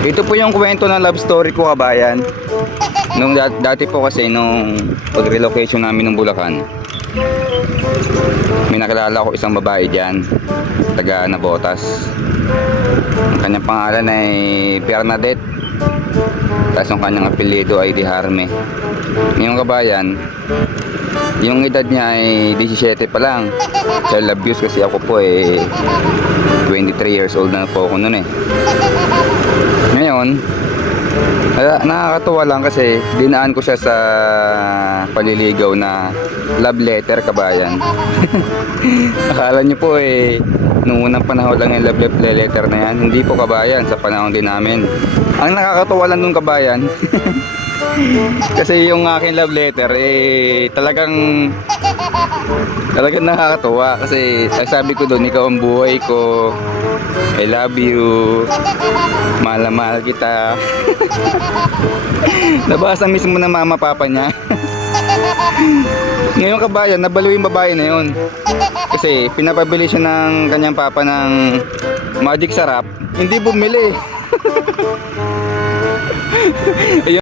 Ito po yung kwento ng love story ko, kabayan. Nung dati po kasi nung pag-relocation namin ng Bulacan, may nakilala ko isang babae diyan, taga Navotas. Ang kanyang pangalan ay Bernadette. Tapos yung kanyang apelyido ay Di Harme. Ngayong kabayan, yung edad niya ay 17 pa lang. Child abuse kasi ako po 23 years old na po ako noon Ngayon, nakakatuwa lang kasi dinaan ko siya sa paliligaw na love letter, kabayan. Akala niyo po nung unang panahon lang yung love letter na yan. Hindi po, kabayan, sa panahon din namin. Ang nakakatuwa lang nung, kabayan, kasi yung aking love letter talagang nakakatuwa kasi sabi ko doon, ikaw ang buhay ko, I love you, mahal na mahal kita. Nabasa mismo ng mama papa niya. Ngayon, kabayan, nabalo yung babae na yun kasi pinapabili siya ng kanyang papa ng magic sarap, hindi bumili.